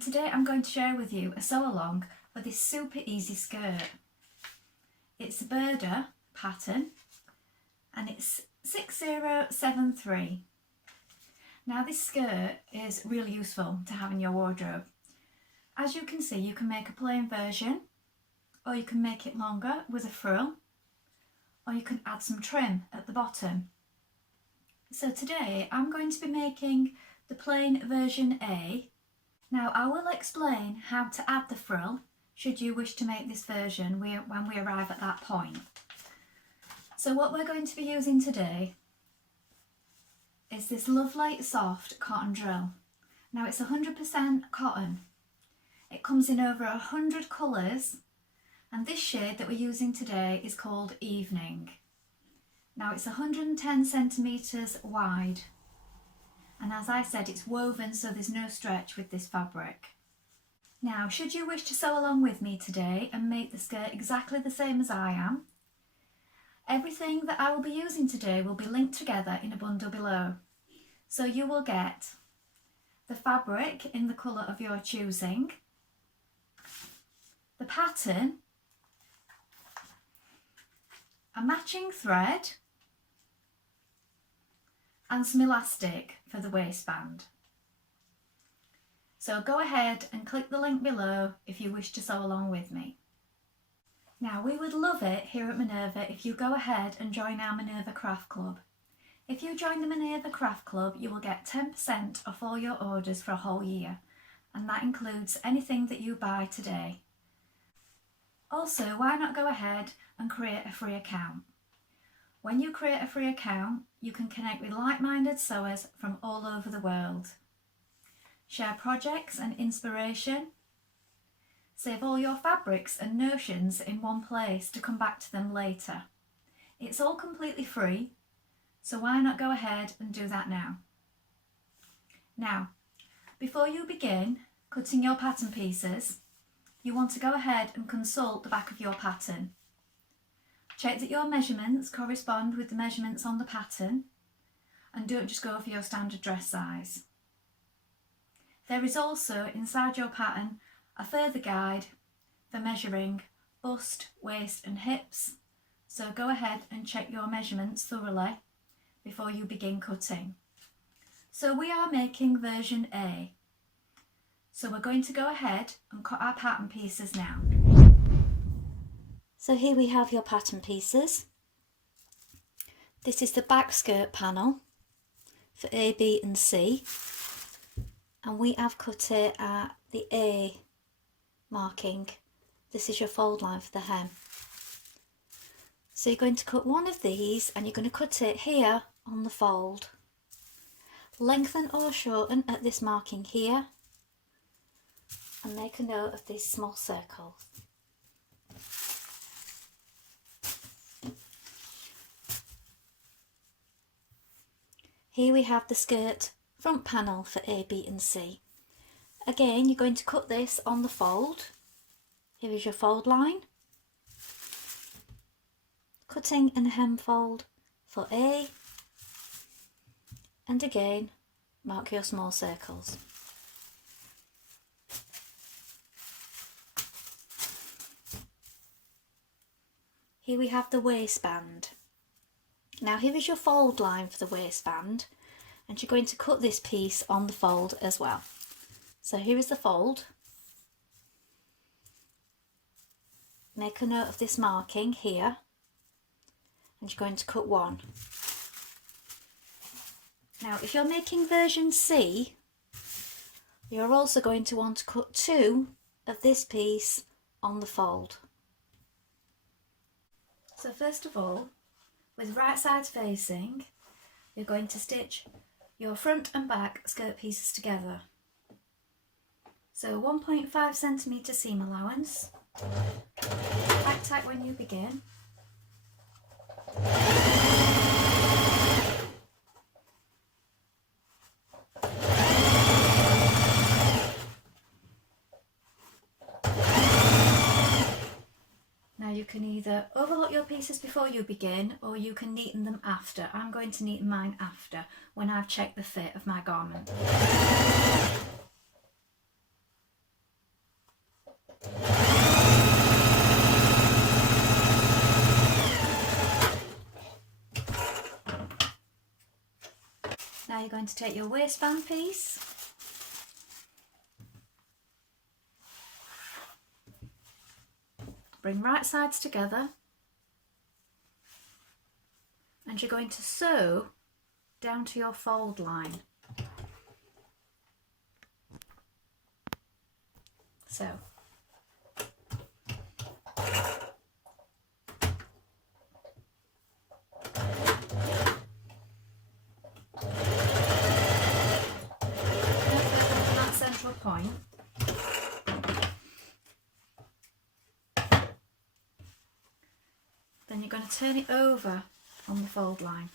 and today I'm going to share with you a sew along for this super easy skirt. It's a Burda pattern and it's 6073. Now this skirt is really useful to have in your wardrobe. As you can see, you can make a plain version, or you can make it longer with a frill, or you can add some trim at the bottom. So today I'm going to be making the plain version A. Now I will explain how to add the frill should you wish to make this version when we arrive at that point. So what we're going to be using today is this lovely soft cotton drill. Now it's 100% cotton. It comes in over 100 colours, and this shade that we're using today is called Evening. Now it's 110 centimetres wide, and as I said, it's woven so there's no stretch with this fabric. Now should you wish to sew along with me today and make the skirt exactly the same as I am, everything that I will be using today will be linked together in a bundle below. So you will get the fabric in the colour of your choosing, the pattern, a matching thread and some elastic for the waistband. So go ahead and click the link below if you wish to sew along with me. Now we would love it here at Minerva if you go ahead and join our Minerva Craft Club. If you join the Minerva Craft Club, you will get 10% off all your orders for a whole year, and that includes anything that you buy today. Also, why not go ahead and create a free account? When you create a free account, you can connect with like-minded sewers from all over the world. Share projects and inspiration. Save all your fabrics and notions in one place to come back to them later. It's all completely free, so why not go ahead and do that now? Now, before you begin cutting your pattern pieces, you want to go ahead and consult the back of your pattern. Check that your measurements correspond with the measurements on the pattern, and don't just go for your standard dress size. There is also inside your pattern a further guide for measuring bust, waist and hips, so go ahead and check your measurements thoroughly before you begin cutting. So we are making version A. So we're going to go ahead and cut our pattern pieces now. So here we have your pattern pieces. This is the back skirt panel for A, B and C. And we have cut it at the A marking. This is your fold line for the hem. So you're going to cut one of these and you're going to cut it here on the fold. Lengthen or shorten at this marking here, and make a note of this small circle. Here we have the skirt front panel for A, B and C. Again, you're going to cut this on the fold. Here is your fold line. Cutting and hem fold for A, and again mark your small circles. Here we have the waistband. Now here is your fold line for the waistband, and you're going to cut this piece on the fold as well. So here is the fold. Make a note of this marking here, and you're going to cut one. Now if you're making version C, you're also going to want to cut two of this piece on the fold. So first of all, with right sides facing, you're going to stitch your front and back skirt pieces together. So 1.5 centimetre seam allowance, back tight when you begin. Now you can either overlock your pieces before you begin, or you can neaten them after. I'm going to neaten mine after, when I've checked the fit of my garment. Now you're going to take your waistband piece, bring right sides together, and you're going to sew down to your fold line. So that central point. Then you're going to turn it over on the fold line.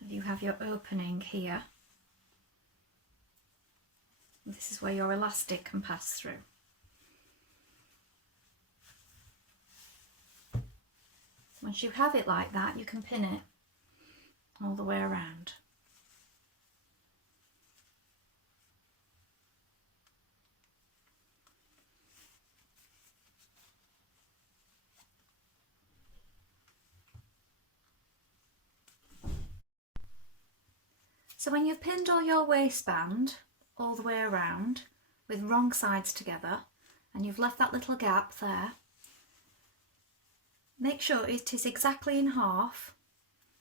And you have your opening here. This is where your elastic can pass through. Once you have it like that, you can pin it all the way around. So when you've pinned all your waistband all the way around with wrong sides together and you've left that little gap there, make sure it is exactly in half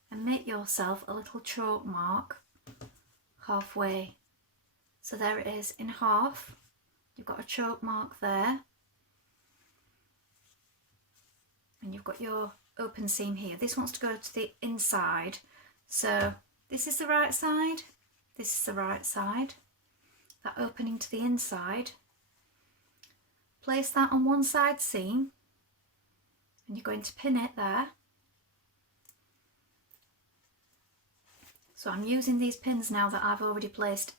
and make yourself a little chalk mark halfway. So there it is in half. You've got a chalk mark there and you've got your open seam here. This wants to go to the inside, so this is the right side, this is the right side, that opening to the inside. Place that on one side seam and you're going to pin it there. So I'm using these pins now that I've already placed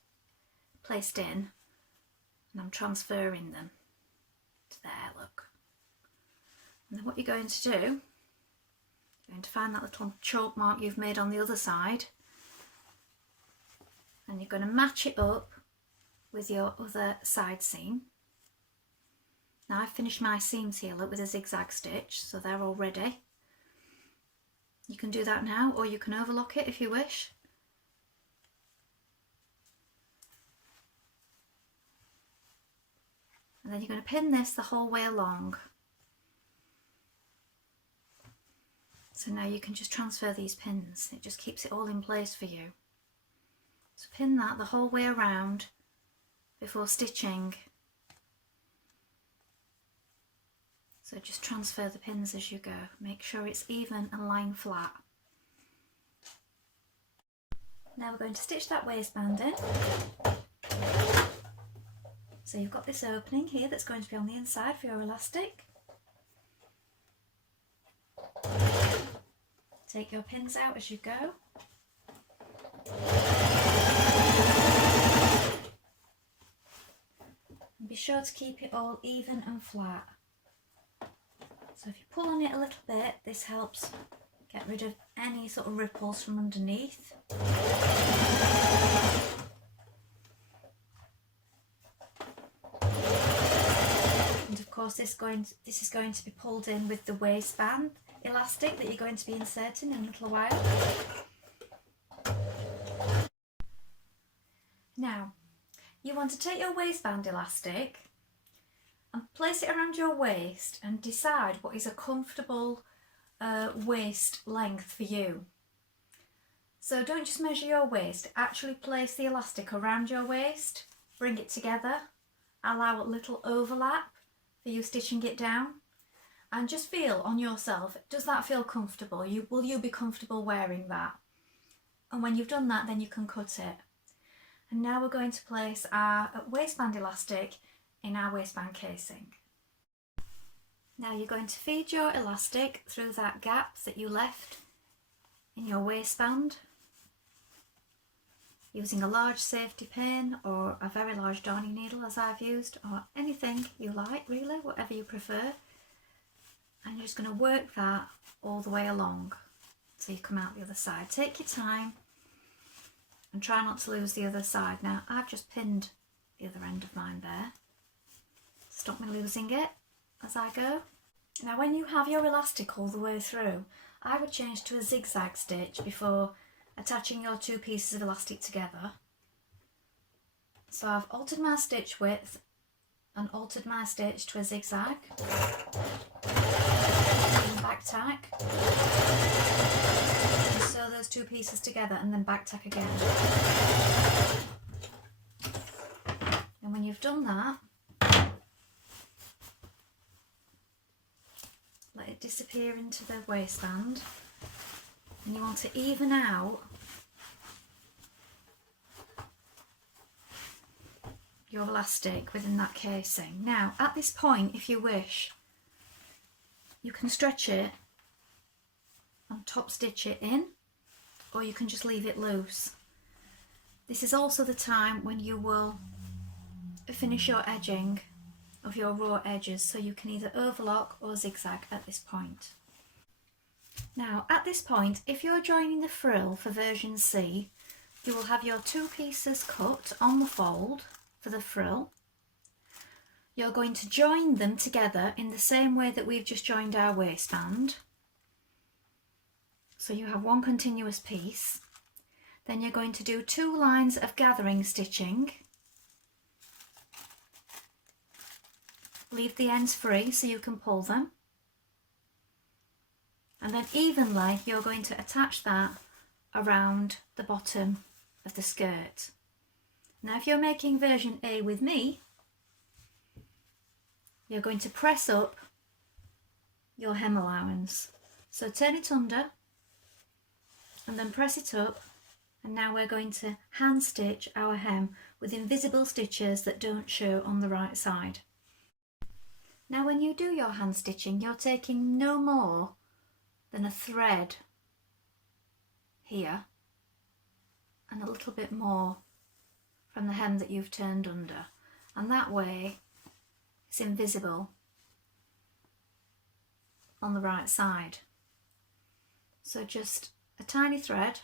in, and I'm transferring them to there, look. And then what you're going to do, you're going to find that little chalk mark you've made on the other side, and you're going to match it up with your other side seam. Now I've finished my seams here, look, with a zigzag stitch, so they're all ready. You can do that now, or you can overlock it if you wish. And then you're going to pin this the whole way along. So now you can just transfer these pins, it just keeps it all in place for you. So pin that the whole way around before stitching. So just transfer the pins as you go. Make sure it's even and lying flat. Now we're going to stitch that waistband in. So you've got this opening here that's going to be on the inside for your elastic. Take your pins out as you go. And be sure to keep it all even and flat. So if you pull on it a little bit, this helps get rid of any sort of ripples from underneath. And of course this is going to be pulled in with the waistband elastic that you're going to be inserting in a little while. Now, you want to take your waistband elastic and place it around your waist and decide what is a comfortable waist length for you. So don't just measure your waist, actually place the elastic around your waist, bring it together, allow a little overlap for you stitching it down, and just feel on yourself, does that feel comfortable? Will you be comfortable wearing that? And when you've done that, then you can cut it. And now we're going to place our waistband elastic in our waistband casing. Now you're going to feed your elastic through that gap that you left in your waistband using a large safety pin or a very large darning needle as I've used, or anything you like really, whatever you prefer. And you're just going to work that all the way along so you come out the other side. Take your time and try not to lose the other side. Now I've just pinned the other end of mine there, stop me losing it as I go. Now when you have your elastic all the way through, I would change to a zigzag stitch before attaching your two pieces of elastic together. So I've altered my stitch width and altered my stitch to a zigzag. And back tack. And sew those two pieces together and then back tack again. And when you've done that, let it disappear into the waistband, and you want to even out your elastic within that casing. Now at this point, if you wish, you can stretch it and top stitch it in, or you can just leave it loose. This is also the time when you will finish your edging of your raw edges, so you can either overlock or zigzag at this point. Now at this point, if you're joining the frill for version C, you will have your two pieces cut on the fold for the frill. You're going to join them together in the same way that we've just joined our waistband. So you have one continuous piece. Then you're going to do 2 lines of gathering stitching. Leave the ends free so you can pull them. And then evenly you're going to attach that around the bottom of the skirt. Now if you're making version A with me, you're going to press up your hem allowance. So turn it under and then press it up, and now we're going to hand stitch our hem with invisible stitches that don't show on the right side. Now when you do your hand stitching, you're taking no more than a thread here and a little bit more from the hem that you've turned under, and that way it's invisible on the right side. So just a tiny thread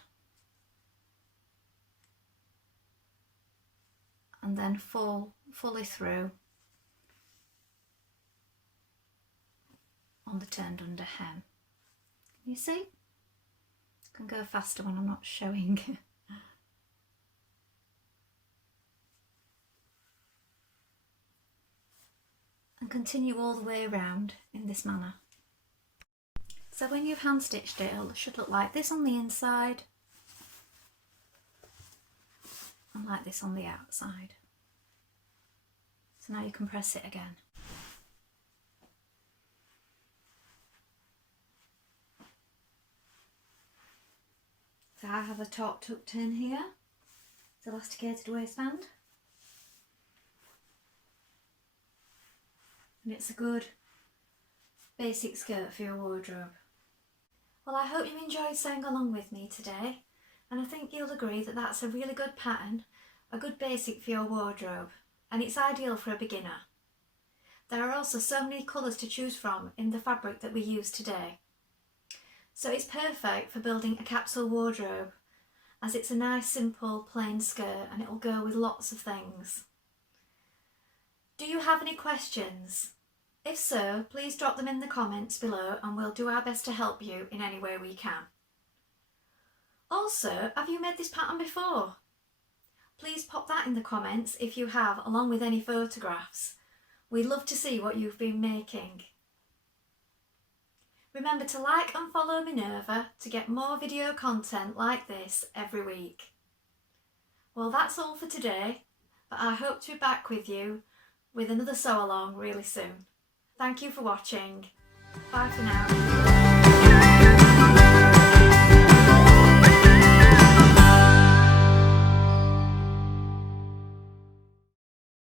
and then fully through on the turned under hem. You see? I can go faster when I'm not showing. And continue all the way around in this manner. So when you've hand stitched it, it should look like this on the inside and like this on the outside. So now you can press it again. So I have a top tucked in here, it's elasticated waistband, and it's a good basic skirt for your wardrobe. Well, I hope you enjoyed sewing along with me today, and I think you'll agree that that's a really good pattern, a good basic for your wardrobe, and it's ideal for a beginner. There are also so many colours to choose from in the fabric that we use today. So it's perfect for building a capsule wardrobe, as it's a nice simple plain skirt and it'll go with lots of things. Do you have any questions? If so, please drop them in the comments below and we'll do our best to help you in any way we can. Also, have you made this pattern before? Please pop that in the comments if you have, along with any photographs. We'd love to see what you've been making. Remember to like and follow Minerva to get more video content like this every week. Well, that's all for today, but I hope to be back with you with another sew along really soon. Thank you for watching. Bye for now.